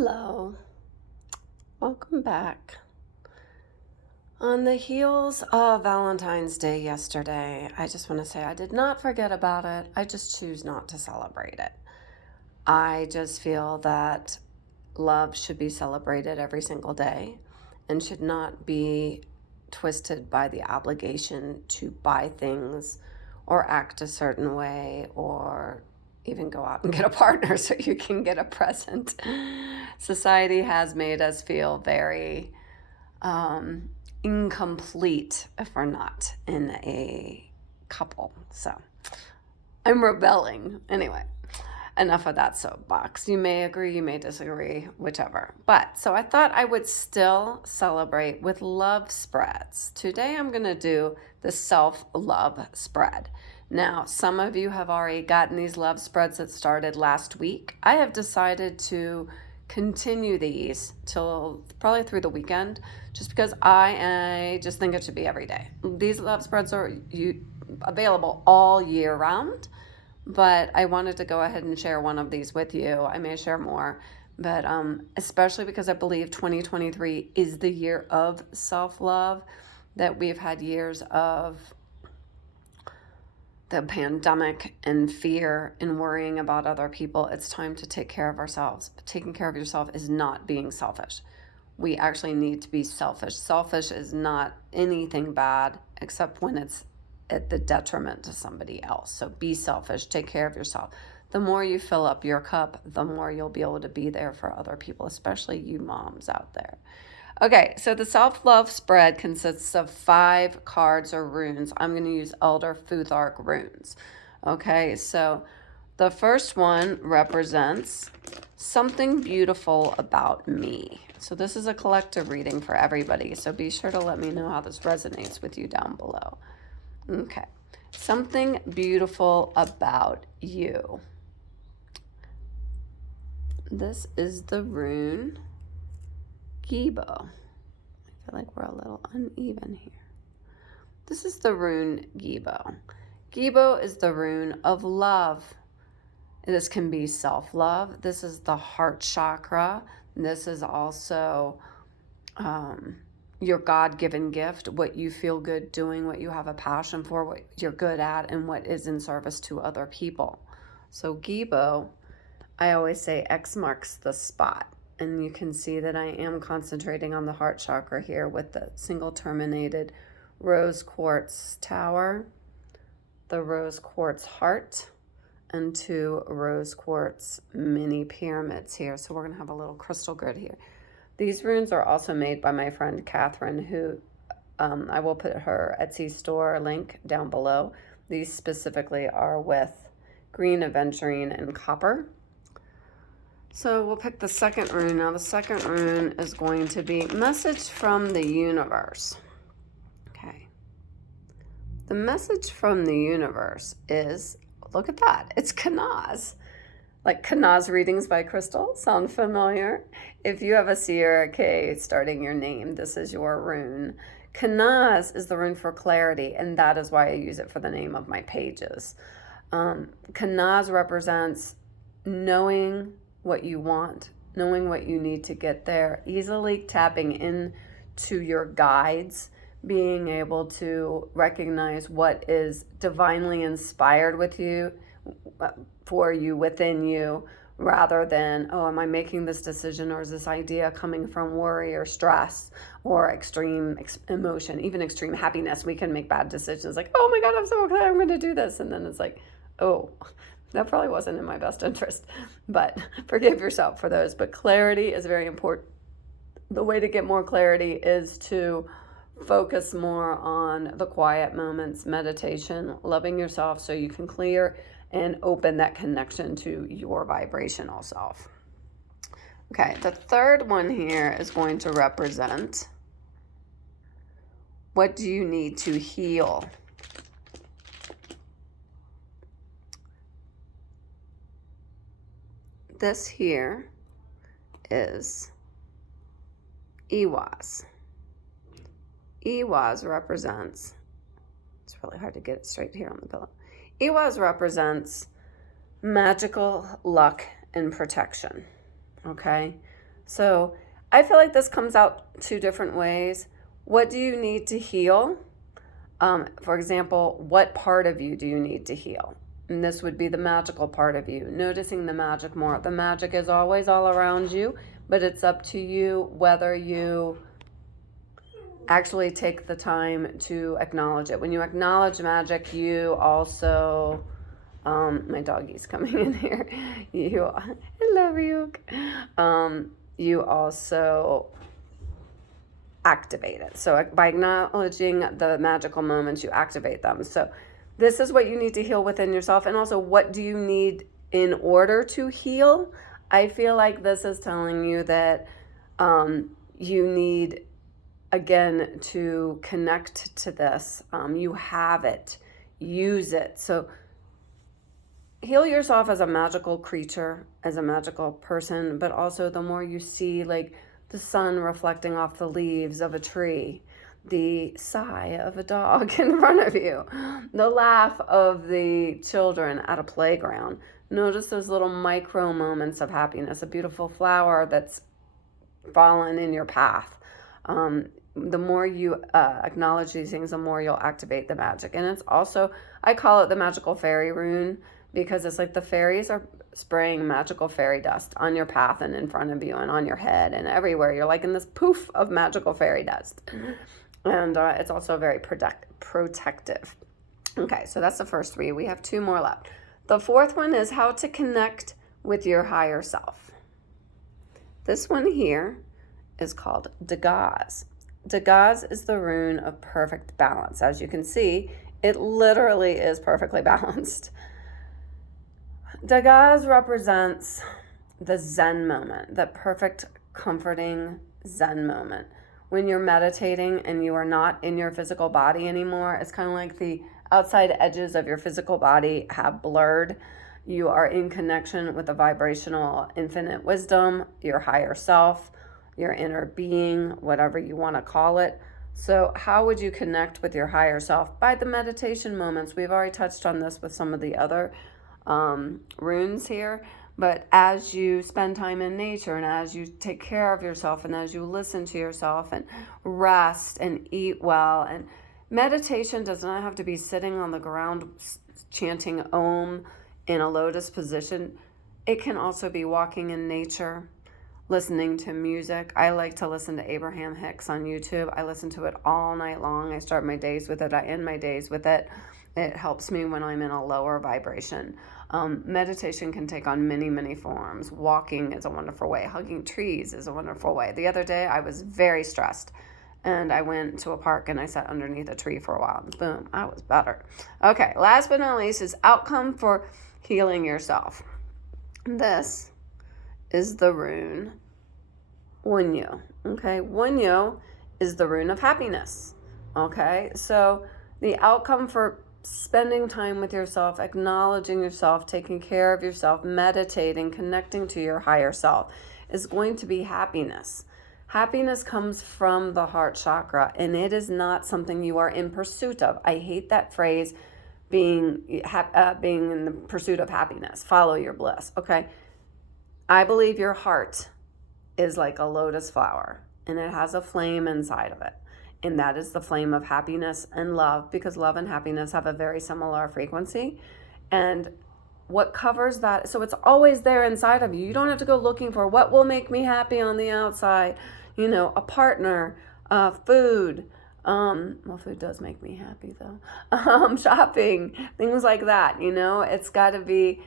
Hello, welcome back. On the heels of Valentine's Day yesterday, I just want to say I did not forget about it. I just choose not to celebrate it. I just feel that love should be celebrated every single day and should not be twisted by the obligation to buy things or act a certain way or even go out and get a partner so you can get a present. Society has made us feel very incomplete if we're not in a couple. So I'm rebelling. Anyway, enough of that soapbox. You may agree, you may disagree, whichever. But so I thought I would still celebrate with love spreads. Today I'm going to do the self-love spread. Now, some of you have already gotten these love spreads that started last week. I have decided to continue these till probably through the weekend, just because I just think it should be every day. These love spreads are available all year round, but I wanted to go ahead and share one of these with you. I may share more, but especially because I believe 2023 is the year of self-love, that we've had years of the pandemic and fear and worrying about other people. It's time to take care of ourselves. But taking care of yourself is not being selfish. We actually need to be selfish. Selfish is not anything bad except when it's at the detriment to somebody else. So be selfish, take care of yourself. The more you fill up your cup, the more you'll be able to be there for other people, especially you moms out there. Okay, so the self-love spread consists of 5 cards or runes. I'm going to use Elder Futhark runes. Okay, so the first one represents something beautiful about me. So this is a collective reading for everybody, so be sure to let me know how this resonates with you down below. Okay, something beautiful about you. This is the rune Gibo. I feel like we're a little uneven here. This is the rune Gibo. Gibo is the rune of love. This can be self-love. This is the heart chakra. This is also your God-given gift, what you feel good doing, what you have a passion for, what you're good at, and what is in service to other people. So Gibo, I always say X marks the spot. And you can see that I am concentrating on the heart chakra here with the single terminated rose quartz tower, the rose quartz heart, and 2 rose quartz mini pyramids here. So we're going to have a little crystal grid here. These runes are also made by my friend Kathryn, who I will put her Etsy store link down below. These specifically are with green aventurine and copper. So we'll pick the second rune. Now the second rune is going to be message from the universe. Okay. The message from the universe is, look at that, it's Kenaz. Like Kenaz readings by Crystal, sound familiar? If you have a C or a K starting your name, this is your rune. Kenaz is the rune for clarity, and that is why I use it for the name of my pages. Kenaz represents knowing what you want, knowing what you need to get there, easily tapping into your guides, being able to recognize what is divinely inspired with you, for you, within you, rather than, oh, am I making this decision, or is this idea coming from worry or stress or extreme emotion, even extreme happiness? We can make bad decisions like, oh my God, I'm so excited, I'm going to do this. And then it's like, oh, that probably wasn't in my best interest, but forgive yourself for those. But clarity is very important. The way to get more clarity is to focus more on the quiet moments, meditation, loving yourself so you can clear and open that connection to your vibrational self. Okay, the third one here is going to represent, what do you need to heal? This here is Iwaz. Iwaz represents, it's really hard to get it straight here on the pillow. Iwaz represents magical luck and protection, okay? So I feel like this comes out two different ways. What do you need to heal? For example, what part of you do you need to heal? And this would be the magical part of you, noticing the magic more. The magic is always all around you, but it's up to you whether you actually take the time to acknowledge it. When you acknowledge magic, you also, my doggy's coming in here. Hello, Ryuk. You also activate it. So by acknowledging the magical moments, you activate them. So this is what you need to heal within yourself. And also, what do you need in order to heal? I feel like this is telling you that you need, again, to connect to this. You have it. Use it. So heal yourself as a magical creature, as a magical person, but also the more you see, like, the sun reflecting off the leaves of a tree, the sigh of a dog in front of you, the laugh of the children at a playground. Notice those little micro moments of happiness, a beautiful flower that's fallen in your path. The more you acknowledge these things, the more you'll activate the magic. And it's also, I call it the magical fairy rune, because it's like the fairies are spraying magical fairy dust on your path and in front of you and on your head and everywhere. You're like in this poof of magical fairy dust. And it's also very protective. Okay, so that's the first three. We have two more left. The fourth one is how to connect with your higher self. This one here is called Dagaz. Dagaz is the rune of perfect balance. As you can see, it literally is perfectly balanced. Dagaz represents the Zen moment, the perfect, comforting Zen moment. When you're meditating and you are not in your physical body anymore, it's kind of like the outside edges of your physical body have blurred. You are in connection with the vibrational infinite wisdom, your higher self, your inner being, whatever you want to call it. So how would you connect with your higher self? By the meditation moments. We've already touched on this with some of the other runes here, but as you spend time in nature and as you take care of yourself and as you listen to yourself and rest and eat well, and meditation does not have to be sitting on the ground chanting Om in a lotus position. It can also be walking in nature, listening to music. I like to listen to Abraham Hicks on YouTube. I listen to it all night long. I start my days with it. I end my days with it. It helps me when I'm in a lower vibration. Meditation can take on many, many forms. Walking is a wonderful way. Hugging trees is a wonderful way. The other day, I was very stressed, and I went to a park and I sat underneath a tree for a while, and boom, I was better. Okay, last but not least is outcome for healing yourself. This is the rune Wunyo. Okay, Wunyo is the rune of happiness. Okay, so the outcome for spending time with yourself, acknowledging yourself, taking care of yourself, meditating, connecting to your higher self is going to be happiness. Happiness comes from the heart chakra, and it is not something you are in pursuit of. I hate that phrase, being in the pursuit of happiness. Follow your bliss. Okay, I believe your heart is like a lotus flower, and it has a flame inside of it. And that is the flame of happiness and love, because love and happiness have a very similar frequency. And what covers that, so it's always there inside of you. You don't have to go looking for what will make me happy on the outside, a partner, food. Well, food does make me happy though. Shopping, things like that, it's got to be,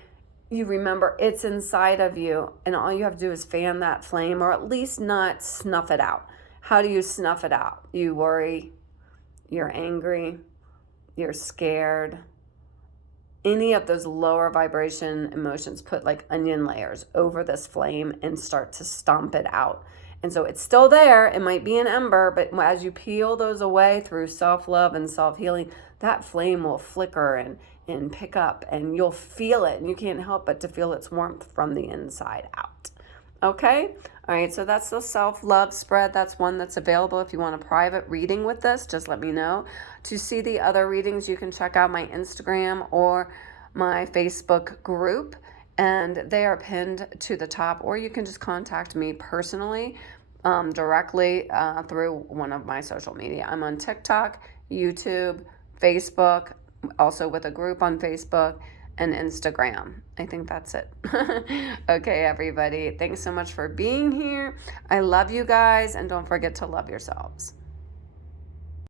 you remember it's inside of you, and all you have to do is fan that flame, or at least not snuff it out. How do you snuff it out? You worry, you're angry, you're scared. Any of those lower vibration emotions, put like onion layers over this flame and start to stomp it out. And so it's still there. It might be an ember, but as you peel those away through self-love and self-healing, that flame will flicker and pick up, and you'll feel it. And you can't help but to feel its warmth from the inside out. Okay? All right, so that's the self-love spread. That's one that's available. If you want a private reading with this, just let me know. To see the other readings, you can check out my Instagram or my Facebook group. and they are pinned to the top, or you can just contact me personally directly through one of my social media. I'm on TikTok, YouTube, Facebook, also with a group on Facebook, and Instagram. I think that's it. Okay, everybody. Thanks so much for being here. I love you guys, and don't forget to love yourselves.